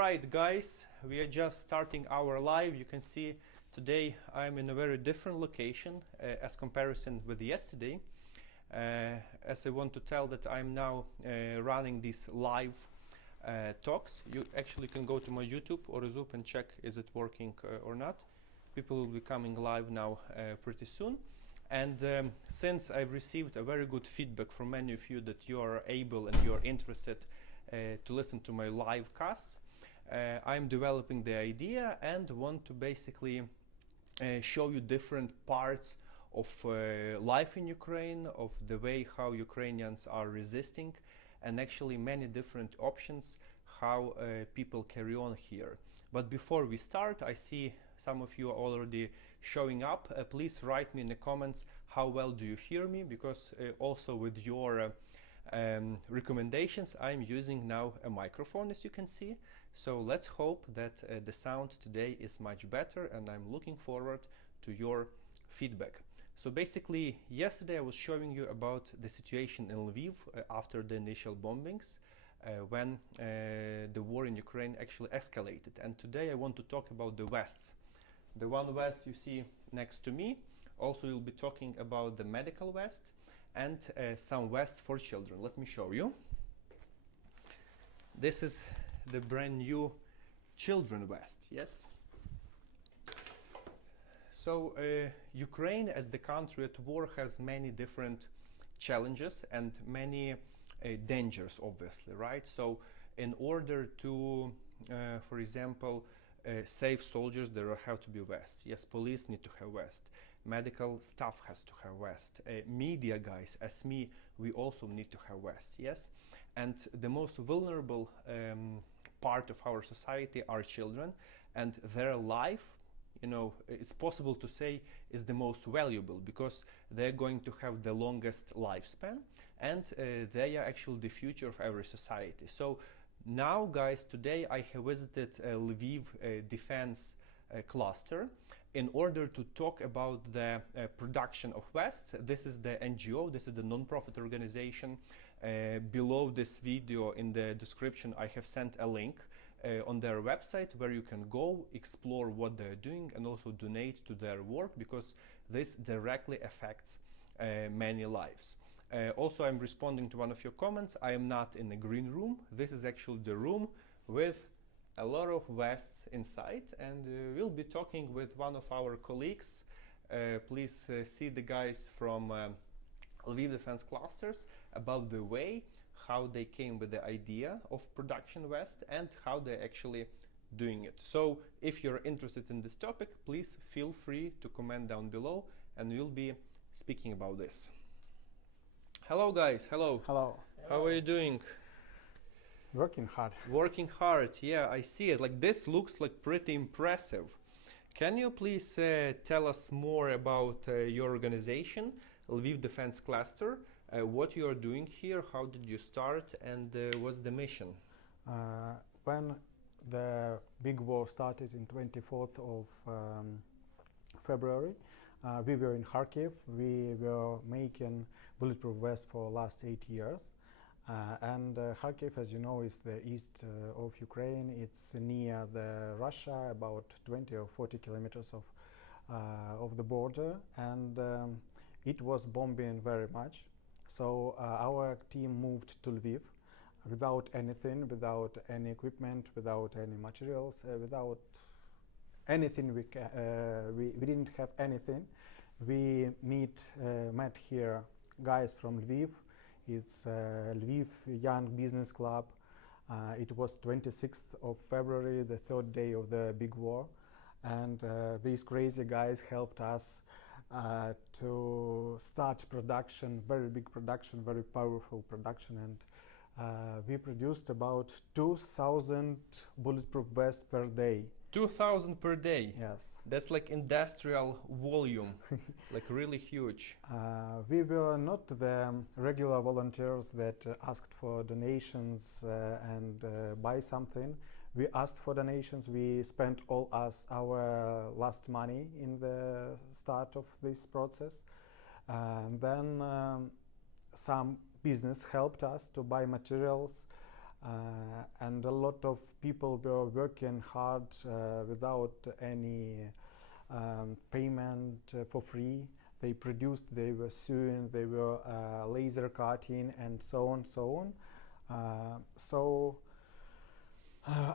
Alright guys, we are just starting our live. You can see today I'm in a very different location as comparison with yesterday. As I want to tell that I'm now running these live talks. You actually can go to my YouTube or Zoom and check is it working or not. People will be coming live now pretty soon. And since I've received a very good feedback from many of you that you are able and you're interested to listen to my live casts, I'm developing the idea and want to basically show you different parts of life in Ukraine, of the way how Ukrainians are resisting, and actually many different options how people carry on here. But before we start, I see some of you are already showing up. Please write me in the comments how well do you hear me, because also with your recommendations I'm using now a microphone, as you can see. So let's hope that the sound today is much better, and I'm looking forward to your feedback. So basically yesterday I was showing you about the situation in Lviv after the initial bombings, when the war in Ukraine actually escalated. And today I want to talk about the Wests. The one West you see next to me. Also we'll be talking about the medical West and some West for children. Let me show you. This is the brand new children West, yes? So Ukraine as the country at war has many different challenges and many dangers, obviously, right? So in order to, for example, save soldiers, there have to be West. Yes, police need to have West. Medical staff has to have West. Media guys, as me, we also need to have West, yes? And the most vulnerable part of our society are children, and their life, you know, it's possible to say is the most valuable, because they're going to have the longest lifespan, and they are actually the future of every society. So now, guys, today I have visited Lviv defense cluster in order to talk about the production of Wests. This is the NGO, this is the non-profit organization. Below this video in the description I have sent a link on their website where you can go explore what they're doing and also donate to their work, because this directly affects many lives. Also, I'm responding to one of your comments. I am not in the green room. This is actually the room with a lot of Wests inside, and we'll be talking with one of our colleagues. Please see the guys from Lviv Defense Clusters about the way how they came with the idea of production West and how they're actually doing it. So if you're interested in this topic, please feel free to comment down below and we'll be speaking about this. Hello guys, hello. Hello. How are you doing? Working hard. Working hard, yeah, I see it. Like this looks like pretty impressive. Can you please tell us more about your organization, Lviv Defense Cluster, what you are doing here, how did you start, and what's the mission? When the big war started in 24th of February, we were in Kharkiv. We were making bulletproof vests for the last 8 years. And Kharkiv, as you know, is the east of Ukraine. It's near the Russia, about 20 or 40 kilometers of the border, and it was bombing very much. So our team moved to Lviv without anything, without any equipment, without any materials, without anything. We didn't have anything. We met here guys from Lviv. It's Lviv Young Business Club. It was 26th of February, the third day of the big war. And these crazy guys helped us to start production, very big production, very powerful production. And we produced about 2,000 bulletproof vests per day. 2,000 per day? Yes. That's like industrial volume, like really huge. We were not the regular volunteers that asked for donations and buy something. We asked for donations. We spent all our last money in the start of this process. And then some business helped us to buy materials. And and a lot of people were working hard without any payment for free. They produced, they were sewing, they were laser cutting, and so on, so on.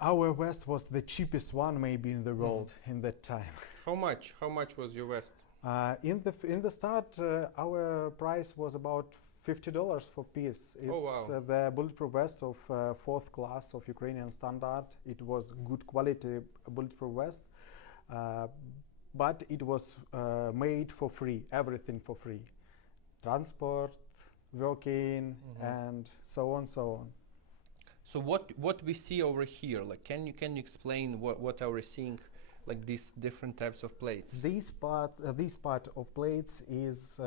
Our vest was the cheapest one maybe in the world in that time. How much? How much was your vest? In the start, our price was about $50 for piece. It's Oh, wow. The bulletproof vest of fourth class of Ukrainian standard. It was good quality bulletproof vest, but it was made for free, everything for free. Transport, working, and so on, so on. So what we see over here, like can you explain what are we seeing, like these different types of plates? This part of plates is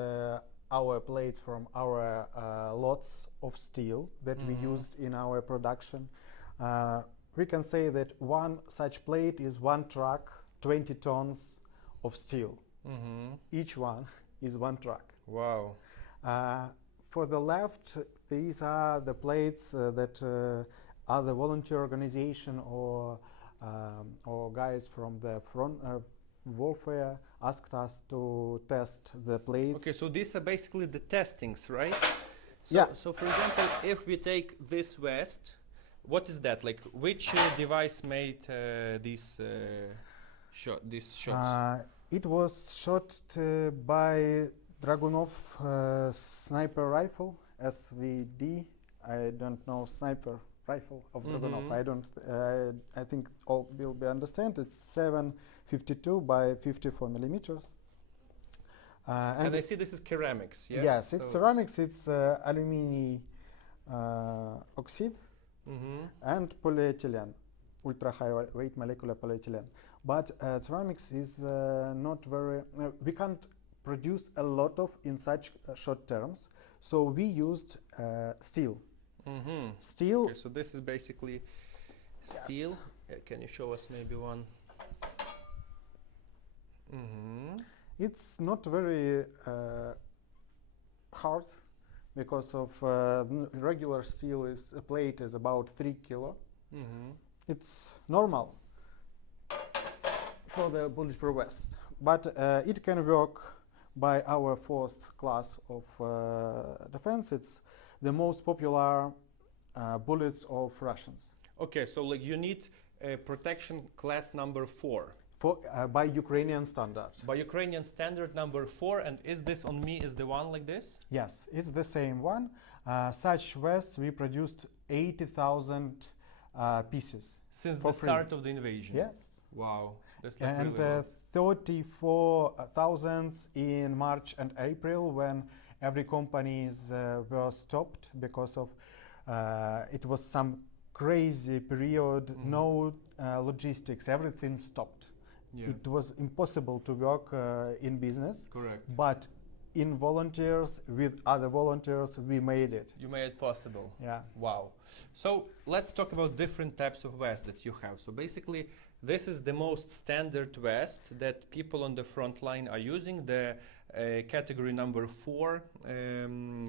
our plates from our lots of steel that we used in our production. We can say that one such plate is one truck, 20 tons of steel. Each one is one truck. Wow. For the left, these are the plates that other volunteer organization or guys from the front warfare asked us to test the plates. Okay, so these are basically the testings, right? So, Yeah. So for example, if we take this vest, what is that? Like which device made these shots? It was shot by Dragunov sniper rifle, SVD. I don't know sniper rifle of Dragunov. I don't. I think all will be understand. It's 7.52 by 54 millimeters. And I see this is ceramics. Yes. Yes, it's So ceramics. It's aluminium oxide and polyethylene, ultra high weight molecular polyethylene. But ceramics is not very. We can't produce a lot of in such short terms, so we used steel. Steel. Okay, so this is basically steel. Yes. Can you show us maybe one? It's not very hard because of regular steel is a plate is about 3 kilo. It's normal for the bulletproof vest, but it can work by our fourth class of defense. It's the most popular bullets of Russians. Okay, so like you need protection class number 4. For, by Ukrainian standards. By Ukrainian standard number 4, and is this on me is the one like this? Yes, it's the same one. Such vests we produced 80,000 pieces. Since for the free. start of the invasion? Yes. Wow, that's like And really wow. 34,000 in March and April when every companies were stopped because of it was some crazy period, no logistics, everything stopped. Yeah. It was impossible to work in business. Correct. But in volunteers, with other volunteers, we made it. You made it possible. Yeah. Wow. So let's talk about different types of vests that you have. So basically, this is the most standard vest that people on the front line are using, the category number 4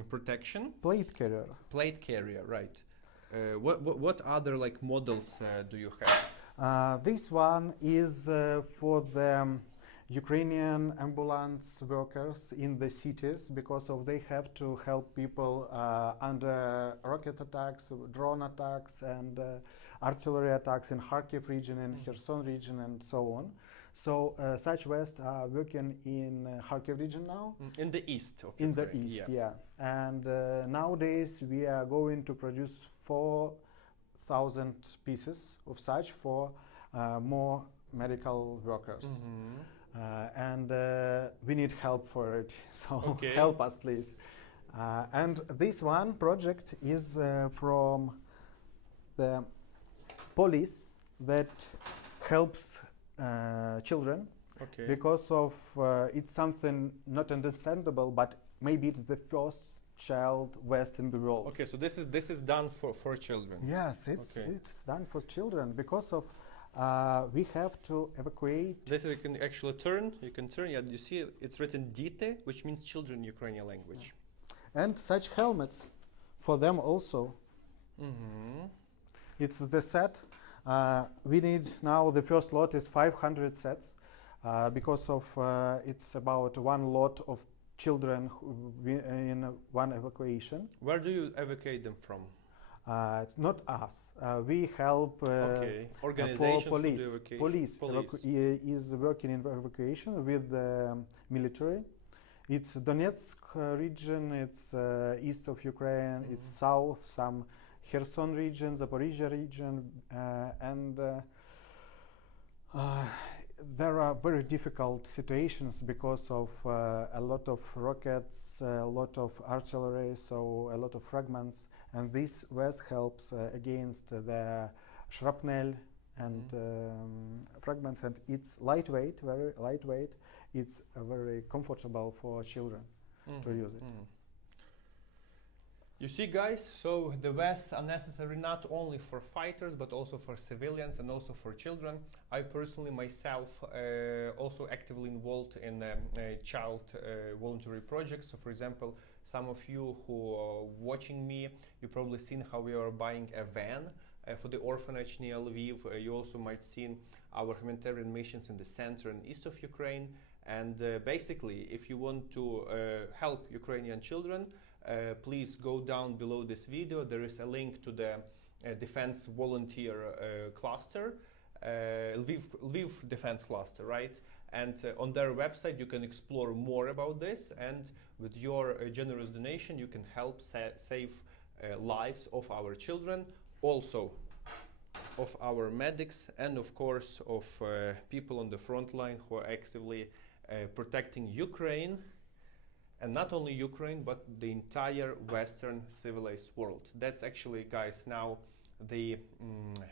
protection. Plate carrier. Plate carrier, right. What other like models do you have? This one is for the Ukrainian ambulance workers in the cities because of they have to help people under rocket attacks, drone attacks, and artillery attacks in Kharkiv region and Kherson region and so on. So such vests are working in Kharkiv region now. In the east of In the Ukraine, east, yeah. And nowadays we are going to produce 4,000 pieces of such for more medical workers. And we need help for it, so Okay. help us please. And this one project is from the police that helps children Okay. because of it's something not understandable, but maybe it's the first child vest in the world. Okay, so this is done for children. Yes, it's Okay. it's done for children because of we have to evacuate. This is, you can actually turn. You can turn. Yeah, you see it's written "Dite," which means children in Ukrainian language. And such helmets for them also. It's the set. We need now, the first lot is 500 sets because of it's about one lot of children in one evacuation. Where do you evacuate them from? It's not us. We help Okay, for organizations for police. the evacuation. Police is working in evacuation with the military. It's Donetsk region, it's east of Ukraine, it's south, some Kherson region, Zaporizhia region, and there are very difficult situations because of a lot of rockets, a lot of artillery, so a lot of fragments, and this vest helps against the shrapnel and fragments, and it's lightweight, very lightweight. It's very comfortable for children to use it. You see, guys, so the vests are necessary not only for fighters but also for civilians and also for children. I personally myself also actively involved in child voluntary projects. So for example, some of you who are watching me, you've probably seen how we are buying a van for the orphanage near Lviv. You also might seen our humanitarian missions in the center and east of Ukraine. And basically, if you want to help Ukrainian children, please go down below this video. There is a link to the defense volunteer cluster, Lviv defense cluster, right? And on their website you can explore more about this, and with your generous donation you can help save lives of our children, also of our medics, and of course of people on the front line who are actively protecting Ukraine. And not only Ukraine, but the entire Western civilized world. That's actually, guys, now the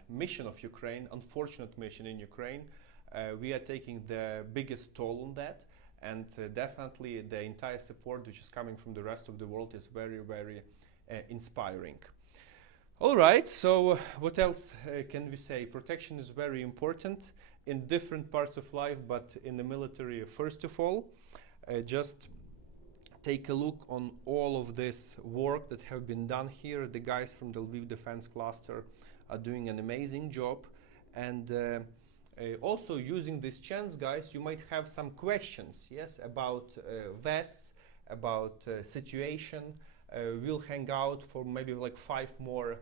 mission of Ukraine, unfortunate mission in Ukraine. We are taking the biggest toll on that, and definitely the entire support which is coming from the rest of the world is very, very inspiring. All right, so what else can we say? Protection is very important in different parts of life, but in the military, first of all, just take a look on all of this work that have been done here. The guys from the Lviv Defense Cluster are doing an amazing job. And also using this chance, guys, you might have some questions, yes, about vests, about situation. We'll hang out for maybe like 5 more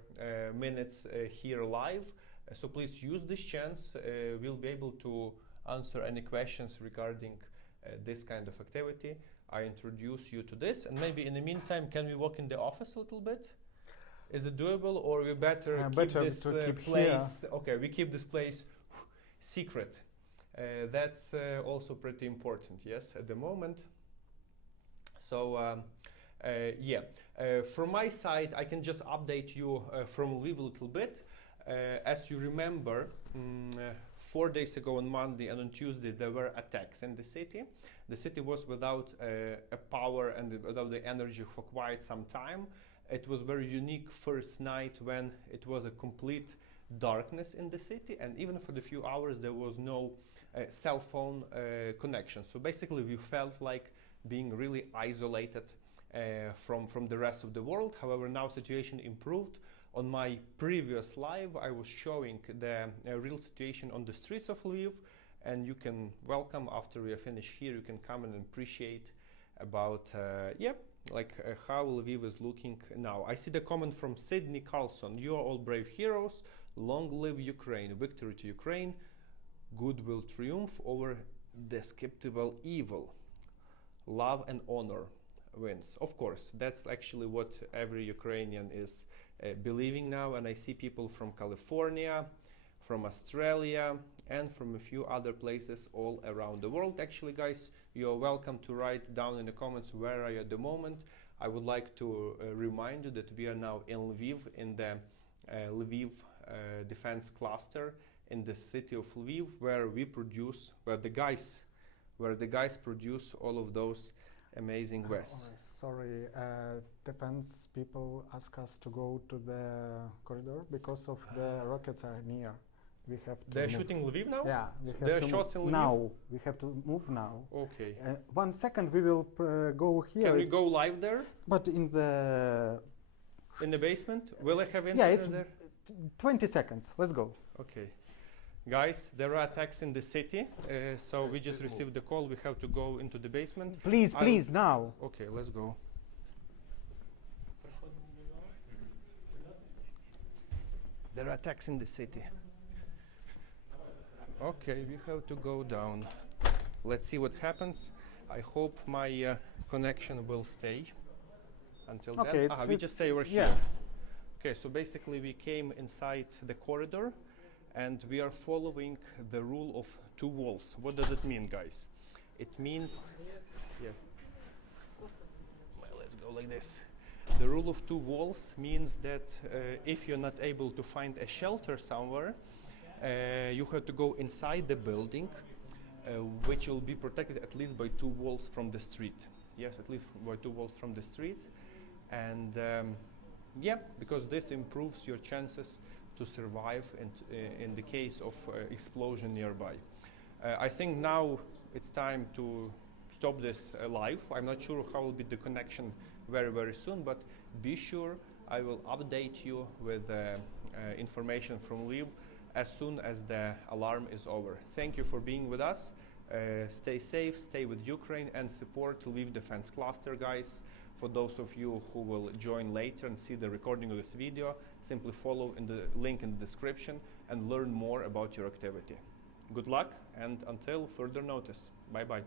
minutes here live. So please use this chance. We'll be able to answer any questions regarding this kind of activity. I introduce you to this, and maybe in the meantime, can we walk in the office a little bit? Is it doable, or we better keep this place? Okay, we keep this place secret. That's also pretty important, yes, at the moment. So yeah, from my side, I can just update you from Lviv a little bit. As you remember, 4 days ago on Monday and on Tuesday there were attacks in the city. The city was without a power and without the energy for quite some time. It was very unique first night when it was a complete darkness in the city, and even for the few hours there was no cell phone connection. So basically we felt like being really isolated from the rest of the world. However, now situation improved. On my previous live, I was showing the real situation on the streets of Lviv, and you can welcome after we are finished here. You can come and appreciate about how Lviv is looking now. I see the comment from Sydney Carlson: "You are all brave heroes. Long live Ukraine! Victory to Ukraine! Good will triumph over despicable evil. Love and honor wins." Of course, that's actually what every Ukrainian is believing now, and I see people from California, from Australia, and from a few other places all around the world. Actually, guys, you're welcome to write down in the comments where are you at the moment. I would like to remind you that we are now in Lviv, in the Lviv defense cluster in the city of Lviv, where the guys produce all of those amazing vests. Sorry, defense people ask us to go to the corridor because of the rockets are near. We have to They're move. shooting Lviv now? Yeah, we So have there are to shots in Lviv? now. We have to move now. Okay. 1 second, we will go here. Can we go live there? But in the In the basement? Will I have internet there? 20 seconds. Let's go. Okay. Guys, there are attacks in the city, so we just received the call. We have to go into the basement. Please, please, now. Okay, let's go. There are attacks in the city. Okay, we have to go down. Let's see what happens. I hope my connection will stay until Okay, then. We just stay over here. Yeah. Okay, so basically we came inside the corridor and we are following the rule of two walls. What does it mean, guys? It means, yeah. Well, let's go like this. The rule of two walls means that if you're not able to find a shelter somewhere, you have to go inside the building, which will be protected at least by two walls from the street. Yes, at least by two walls from the street. And yeah, because this improves your chances to survive in the case of explosion nearby. I think now it's time to stop this live. I'm not sure how will be the connection very soon, but be sure I will update you with information from Lviv as soon as the alarm is over. Thank you for being with us. Stay safe, stay with Ukraine, and support Lviv Defense Cluster, guys. For those of you who will join later and see the recording of this video, simply follow in the link in the description and learn more about your activity. Good luck, and until further notice. Bye-bye.